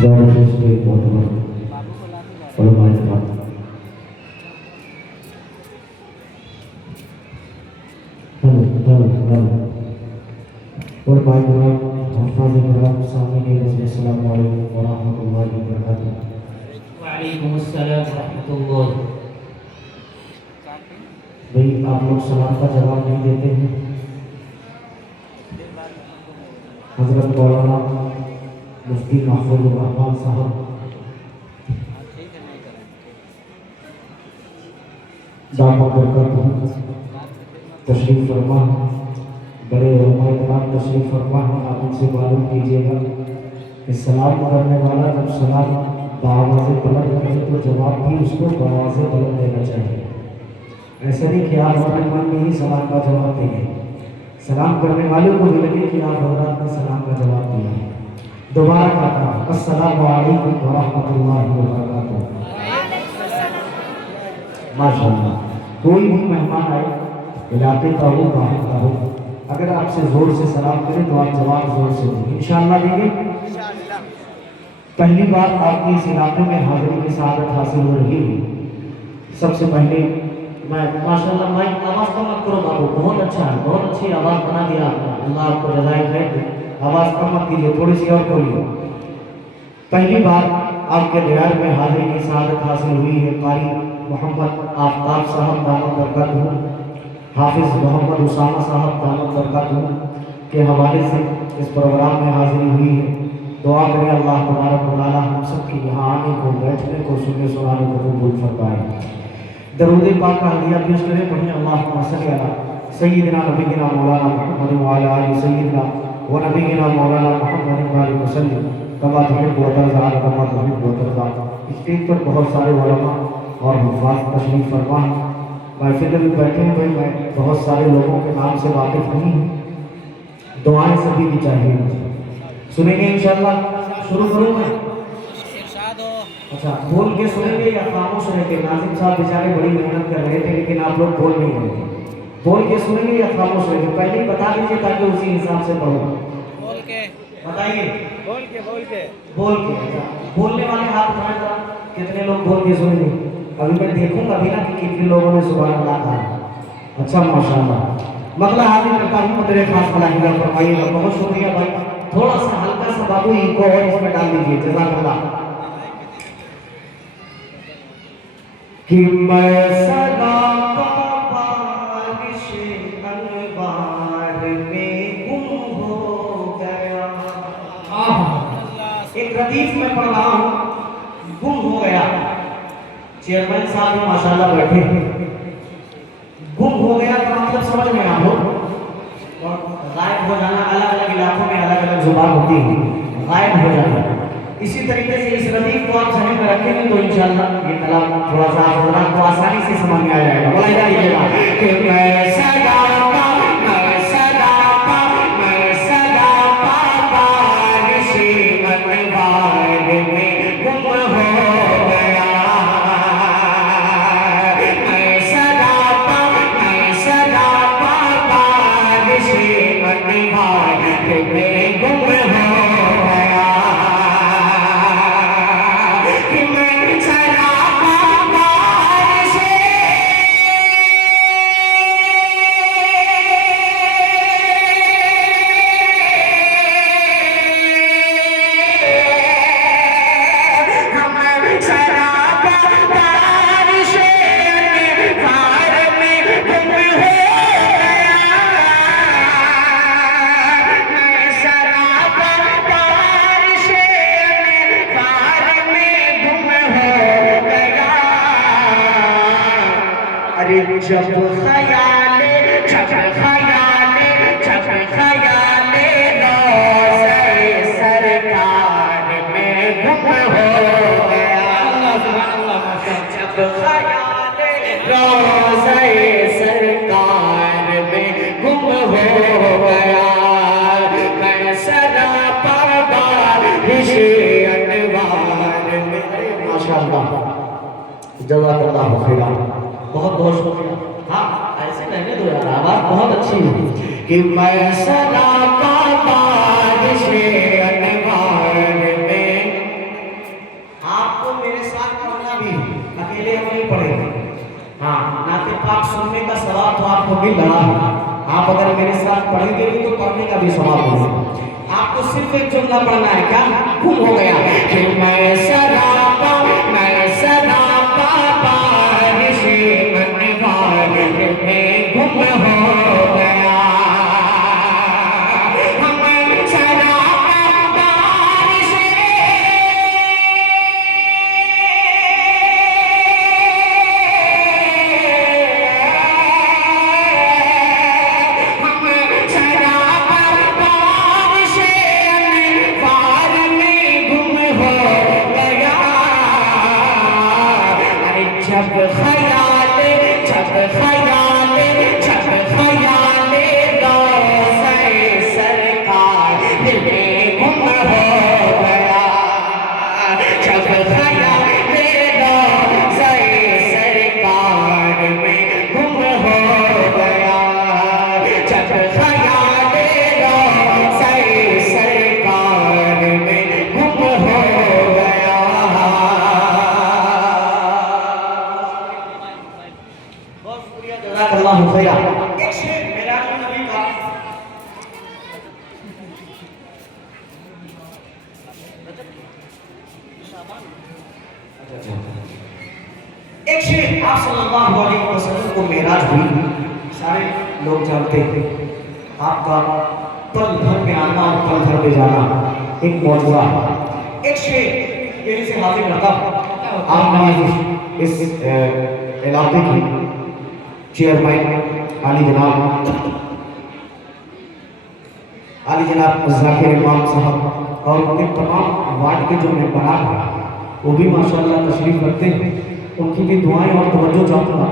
Lord of Spirit, whatever, Almighty God. Hello. और भाई ग्राम हफ्ताज़ ग्राम सामने के लिए अस्सलाम वालेकुम व रहमतुल्लाहि व बरकातहू। वालेकुम अस्सलाम व रहमतुल्लाह। भाई आप लोग सलाम का जवाब नहीं देते हैं। हजरत मौलाना मुफ्ती महफूजुर रहमान साहब दामद बरकतहू तशरीफ फरमा, बड़े उलमाए किराम तशरीफ फरमा हैं। आप उनसे मालूम कीजिएगा कि सलाम करने वाला जब सलाम बावाज़े बुलंद करे तो जवाब भी उसको बावाज़े बुलंद देना चाहिए। ऐसा नहीं कि आप हमारे मन में ही सलाम का जवाब देंगे। सलाम करने वाले को भी लगे कि आप हजरात ने सलाम का जवाब दिया है। दोबारा कहता हूँ अस्सलामु अलैकुम व रहमतुल्लाहि व बरकातहू। माशाअल्लाह। कोई भी मेहमान आए, इलाके का हो, बाहर का हो, अगर आपसे जोर से सलाम करें तो आप जवाब जोर से देंगे, इंशाअल्लाह देंगे। पहली बार आपकी इस इलाके में हाजिरी की सआदत हासिल हो रही है। सबसे पहले मैं माशाअल्लाह भाई आवाज़ कम मत करो बाबू, बहुत अच्छा है, बहुत अच्छी आवाज़ बना दिया आपने, अल्लाह आपको जज़ाए खैर दे। आवाज़ कम मत कीजिए, थोड़ी सी और खोलिए। पहली बार आपके दयार में हाजिरी की सआदत हासिल हुई है कारी मोहम्मद आफ्ताब साहब दामद बरकतहू, हाफिज़ मोहम्मद उसामा साहब दामद बरकतहू के हवाले से इस प्रोग्राम में हाजिरी हुई है। दुआ करें अल्लाह तबारक व तआला हम सब की यहाँ आने को, बैठने को, सुनने सुनाने को कबूल फरमाए। दरूद पाक का हदिया पेश करें, पढ़िए अल्लाहुम्मा सल्ली अला सय्यिदिना नबीना मौलाना मुहम्मद व अला आलि सय्यिदिना व नबीना मौलाना मुहम्मद व वसल्लम कमा तुहिब्बु व तर्ज़ा कमा तुहिब्बु व तर्ज़ा। स्टेज पर बहुत सारे उलमा और हुफ़ाज़ तशरीफ़ फरमा हैं। महफिल में बैठे हुए मैं बहुत सारे लोगों के नाम से वाकिफ़ नहीं हूँ। दुआएं सभी की चाहिए मुझे। सुनेंगे इंशाअल्लाह। शुरू करूँ मैं? अच्छा, बोल के सुनेंगे या खामोश रह के? नाज़िम साहब बेचारे बड़ी मेहनत कर रहे थे लेकिन आप लोग बोल नहीं रहे थे। बोल के सुनेंगे या खामोश रह के? पहले ही बता दीजिए ताकि उसी हिसाब से पढ़ो। बोल के बताइए। बोल के बोल के। अच्छा, बोलने वाले हाथ उठाएं जरा, कितने लोग बोल के सुनेंगे? अभी मैं देखूंगा भी ना कि कितने लोगों ने सुभान अल्लाह कहा। अच्छा माशाअल्लाह। मतलब हाजिर करता हूँ तेरे खास मलाहिजा फरमाइएगा। बहुत शुक्रिया भाई। थोड़ा सा हल्का सा बाबू इको और इसमें डाल दीजिए, जज़ाकल्लाह। कि मैं सदा बारिश अनवार में गुम हो गया। एक रदीफ में पढ़ रहा हूँ, गुम हो गया। चेयरमैन साहब माशाल्लाह बैठे, गुम हो गया का मतलब समझ में आ लो। और गायब हो जाना अलग अलग इलाकों में अलग अलग जुबान होती है, गायब हो जाना। इसी तरीके से इस रदीफ को आप जहन में रखेंगे तो इंशाअल्लाह ये कलाम थोड़ा सा आप को आसानी से समझ में आ जाएगा। बोला जाइएगा कि मैं सदा बारिश अनवार में गुम हो गया। मैं सदा बारिश अनवार में गुम हो गया। कि मैं सदा बारिश जब ख़याले रोज़े सरकार में गुम हो गया। जब ख़याले रोज़े सरकार में गुम हो गया। मैं सदा बारिश अनवार में। माशाअल्लाह, जज़ाकल्लाहु खैरा। बहुत बहुत शुक्रिया। हाँ, ऐसे रहने दो यार, आवाज़ बहुत अच्छी है। कि मैं सदा बारिश अनवार में मिल रहा है। आप अगर मेरे साथ पढ़ेंगे भी तो पढ़ने का भी सवाल होगा। आपको सिर्फ एक जुमला पढ़ना है, क्या गुम हो गया कि मैं सरापा बारिश मनवार में गुम हो गया। मैं सरापा बारिश अल्लाह खैरा। एक शेर मेराज नबी का एक शेर आप सल्लल्लाहु अलैहि वसल्लम को मेराज हुई, सारे लोग जानते हैं। आपका पल भर में आना और पल भर में जाना एक मौजूदा। एक शेर ये से हाजिर करता हूं। आपने इस इलाके की चेयरमैन आली जनाब जाकिर इमाम साहब और उनके तमाम वार्ड के जो मेंबरान हैं वो भी माशाल्लाह तशरीफ रखते हैं। उनकी भी दुआएं और तवज्जो चाहूंगा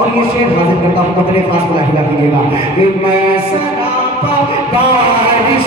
और ये शेर हाजिर करता हूं। कतरे खास मुलाहिजा कीजिएगा कि मैं सरापा बारिश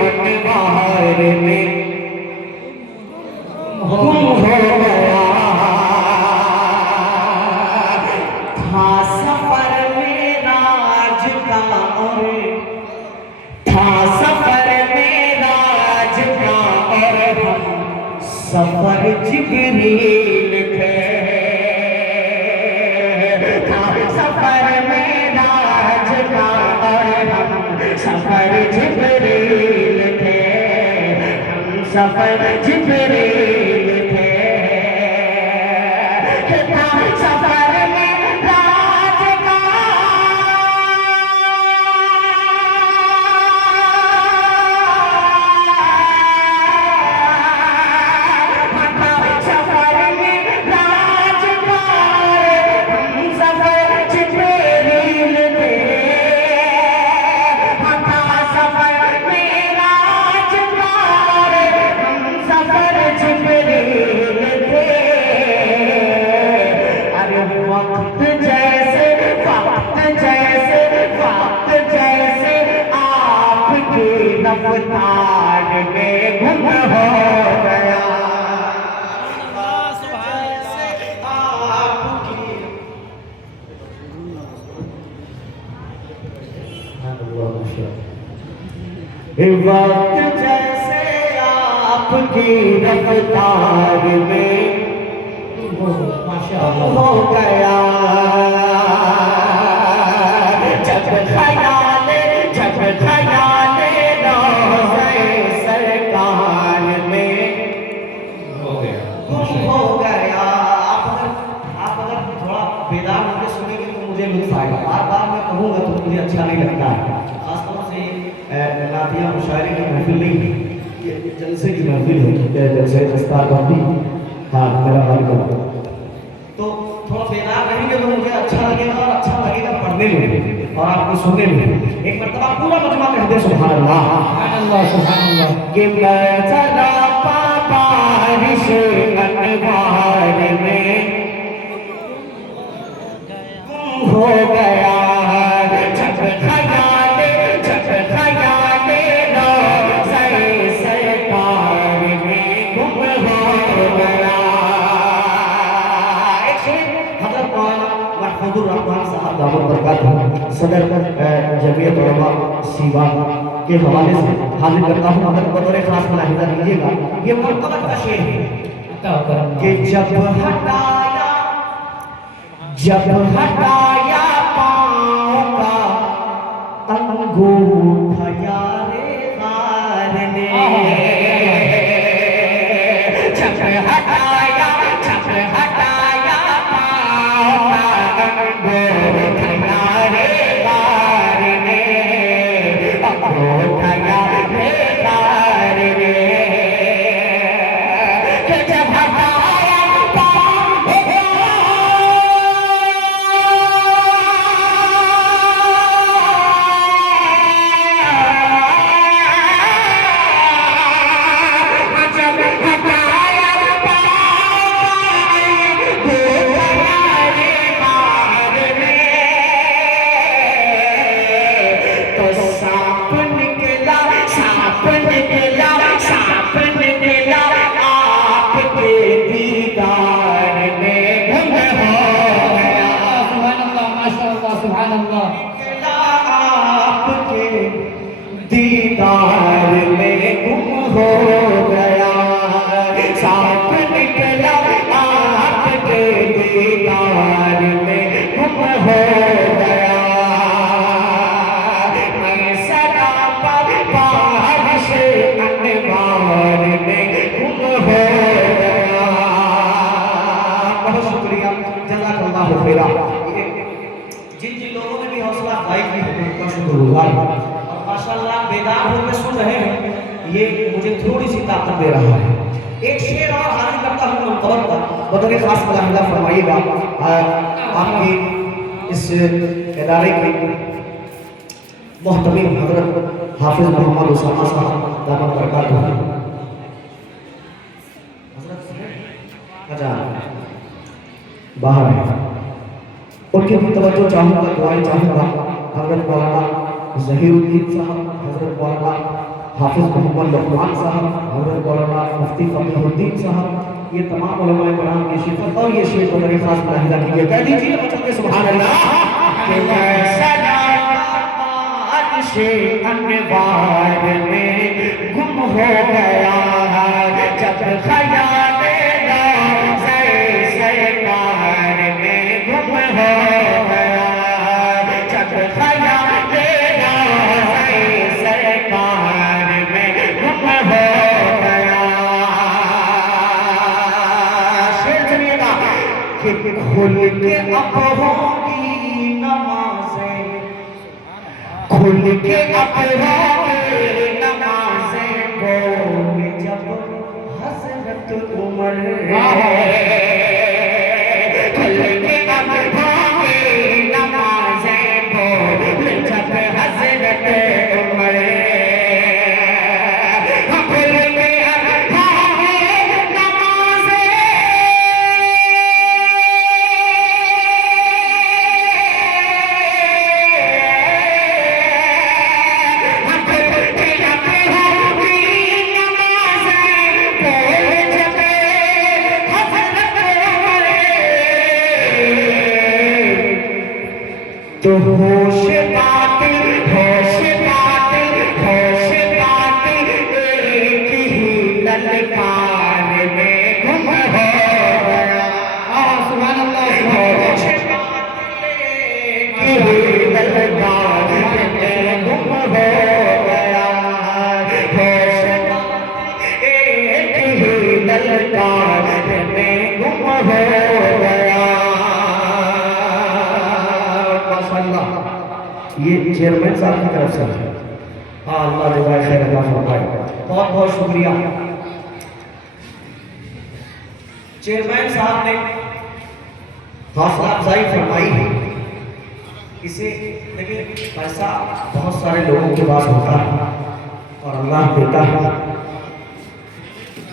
मनवार में गुम हो गया था। सफर मेरा आज का और था सफर मेरा आज का और हम सफर जिब्रील थे। था सफर मेरा आज का और हम सफर जिब्रील थे। हम सफर जिब्रील थे। था सफर रफ्तार में गुम हो गया। वक्त जैसे आपकी रफ्तार में हो गया। जब ख्याल सरकार में हो गया। आप अगर थोड़ा बेदार होकर सुनेंगे तो मुझे लुत्फ आएगा। बार बार मैं कहूँगा तो मुझे अच्छा नहीं लगता है। खासतौर से नातिया मुशायरे की महफिल नहीं है, ये जलसे की महफिल है, जलसे दस्तार बंदी। हाँ मेरा भाई का तो थोड़ा बेदार रहेंगे तो मुझे अच्छा लगेगा और अच्छा लगेगा पढ़ने में और आपको सुनने में। एक मर्तबा पूरा मजमा कह दे सुभान अल्लाह सुभान अल्लाह सुभान अल्लाह। कि मैं सरापा बारिश मनवार में गुम हो गया। जब ख्याले रोज़े सरकार में गुम हो गया। सदर जमीयत उलमा सीवा के हवाले से हाजिर करता हूँ। अगर बतौर खास मुलाहिजा कीजिएगा, ये मरतबत का शेर है कि जब हटाया पाँव का अल्लाह और माशाल्लाह बेदार होकर सुन रहे हैं, ये मुझे थोड़ी सी ताकत दे रहा है। एक शेर और हाजिर करता हूँ मंतबर का, बतौर खास मुलाहिजा फरमाइएगा। आपके इस इदारे के मोहतरम हजरत हाफिज मोहम्मद उसामा साहब दामद बरकातहू बाहर है, उनकी भी तवज्जो चाहूँगा, दुआएं चाहूँगा। हजरत मौलाना ज़हीरुद्दीन साहब, हजरत मौलाना हाफिज मोहम्मद लुकमान साहब, हजरत मौलाना मुफ्ती फकीरुद्दीन साहब, ये तमाम उलमाए किराम की शिफत और ये शेर को बड़ी खास मुलाहिजा कीजिए। कह दीजिए बच्चों के सुभान अल्लाह कि से अनवार में गुम हो गया जब ख्याल सरकार में गुम हो गया, जब ख्याल सरकार में गुम हो गया। शेर सुनिएगा कि खुल के अब होगी नमाज़ें, खुल के अब होगी नमाज़ें बोल जब हज़रत उमर, खुल के अब होगी नमाज़ें बोल जब हज़रत उमर, खुल के अब होगी नमाज़ें तो होश बातिल एक ही ललकार में गुम हो गया। सुभान अल्लाह। होश बातिल एक ही ललकार में गुम हो गया, होश बातिल एक ही ललकार में गुम हो गया। ये चेयरमैन साहब की तरफ से है। अल्लाह जज़ाए खैर अल्लाह फरमाए। बहुत बहुत शुक्रिया। चेयरमैन साहब ने हौसला अफजाई फरमाई है। इसे देखिए, पैसा बहुत सारे लोगों के पास होता है और अल्लाह देता है,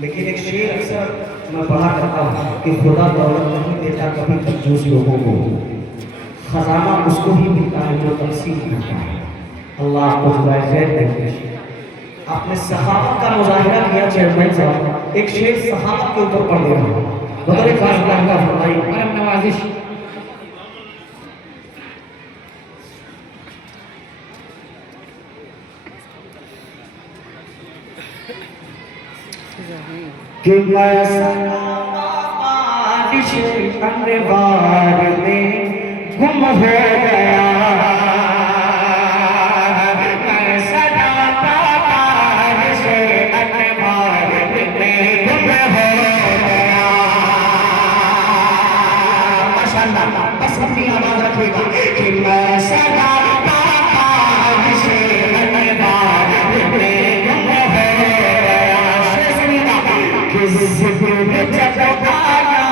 लेकिन एक शेर अक्सर मैं पढ़ा करता हूँ कि खुदा दौलत नहीं देता कभी कंजूस लोगों को, खजाना उसको ही मिलता है जो तकसीम करता है। अल्लाह आपको जज़ाए खैर दे। आपने सहाबत का मुजाहिरा किया चेयरमैन साहब, एक शेर सहाबत के ऊपर पढ़ दे रहा हूँ, बतौर खास मुलाहिजा फरमाइए। परम नवाजिश। कि मैं बारिश अंबार में गुम हो गया, मैं सदा बारिश अंबार में गुम हो गया। माशाअल्लाह, बस अपनी आवाज रखिएगा कि मैं सदा बारिश अंबार में गुम हो गया। ज़िक्र जब आया,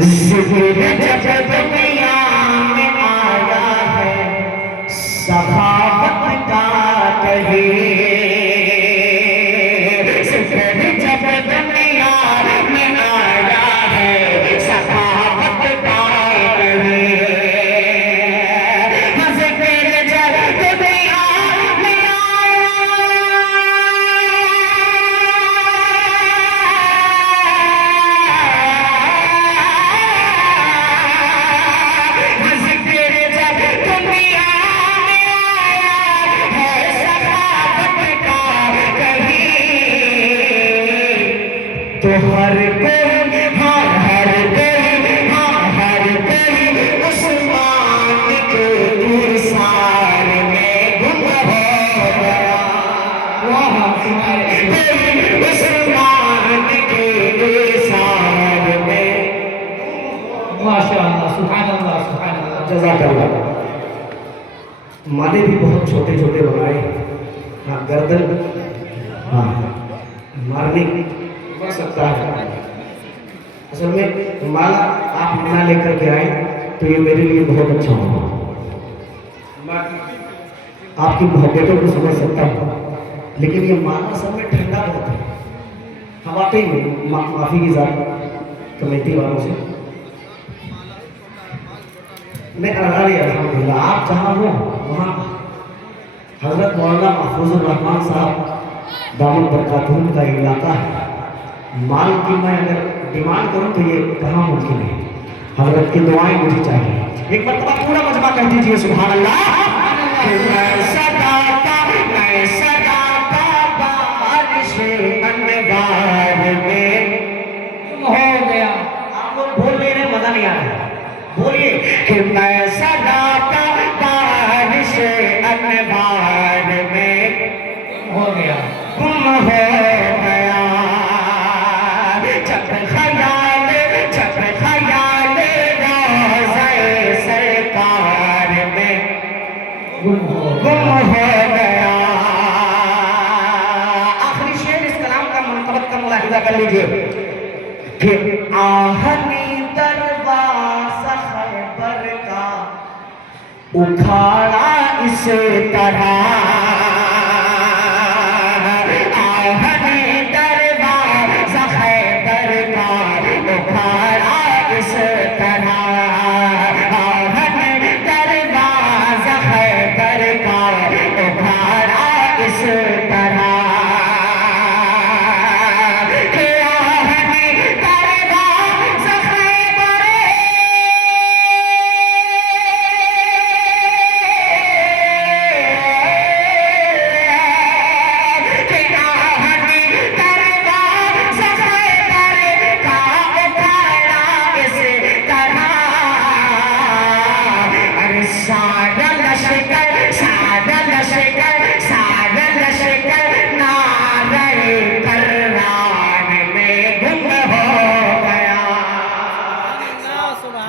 ज़िक्र जब दुनिया में आया है, सखावत का कहीं, ज़िक्र जब दुनिया में आया है, सखावत का कहीं, ज़िक्र जब दुनिया में तो हर कोई उस्मान के इरसाल में गुम हो गया। उस्मान के इरसाल में, माशाअल्लाह, सुभान अल्लाह, सुभान अल्लाह, जज़ाकल्लाह। माले भी बहुत छोटे छोटे बनाए। हाँ, गर्दन, हाँ, मारने बढ़ सकता है। असल में माला आप बिना लेकर के आए तो ये मेरे लिए बहुत अच्छा होगा। आपकी मोहब्बतों को समझ सकता हूँ, लेकिन ये माला सब में ठंडा बहुत है। हम वाकई में माफी की कमेटी वालों से मैं अल्हम्दुलिल्लाह आप जहाँ हो वहाँ हजरत मौलाना महफूजुर रहमान साहब दामन बरकातहूम का इलाका है। माल की मैं अगर डिमांड करूँ तो ये कहाँ मुमकिन है। हजरत की दुआएं मुझे चाहिए। एक मरतबा पूरा मजमा कह दीजिए सुभान अल्लाह। कि मैं सदाता बारिश अनवार में हो गया। आप लोग बोल रहे हैं, मजा नहीं आ रहा। बोलिए कि मैं सदाता बारिश अनवार में हो गया। गुम हो गया। जब ख्याल रोज़े सरकार में गुम हो गुम हो गया। आखिरी शेर इस कलाम का मुनक़बत का मुलाहिज़ा कर लीजिए कि आहनी दरवाज़ा खैबर का उखाड़ा इस तरह। आहनी दरवाज़ा खैबर का उखाड़ा इस तरह। आहनी दरवाज़ा खैबर का उखाड़ा इस तरह। कि आहनी दरवाज़ा खैबर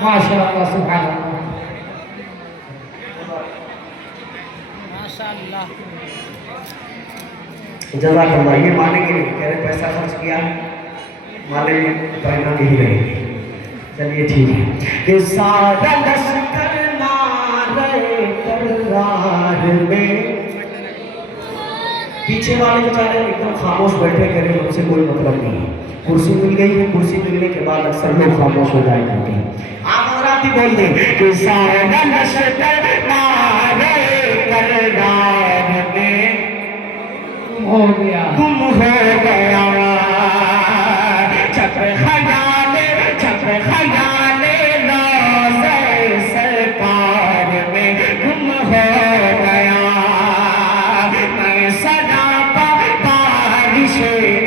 माशाअल्लाह सुभान अल्लाह माशाअल्लाह। जज़ाकल्लाह। ये मानेंगे नहीं, कह रहे पैसा खर्च किया, माले में पहना नहीं रहेंगे। चलिए ठीक है। कि सारा लश्कर नारे करार में, पीछे वाले बेचारे एकदम खामोश बैठे, कह रहे हमसे कोई मतलब नहीं है। कुर्सी मिल गई है, कुर्सी मिलने के बाद अक्सर लोग खामोश हो जाए करते हैं। आप और आप भी बोल दें कि सारा लश्कर नारे करार में हो गया। गुम हो गया। जब ख्याले रोज़े सरकार में गुम हो गया। मैं सदाता बारिश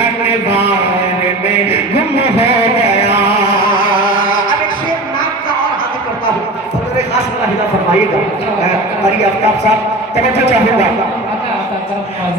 अनवार में गुम हो गया। अब एक शेर नाम का और हाजिर करता हूँ, फजर खास वाला हिला फरमाइएगा। करी आफ्ताब साहब तवज्जो चाहूँगा। आता आता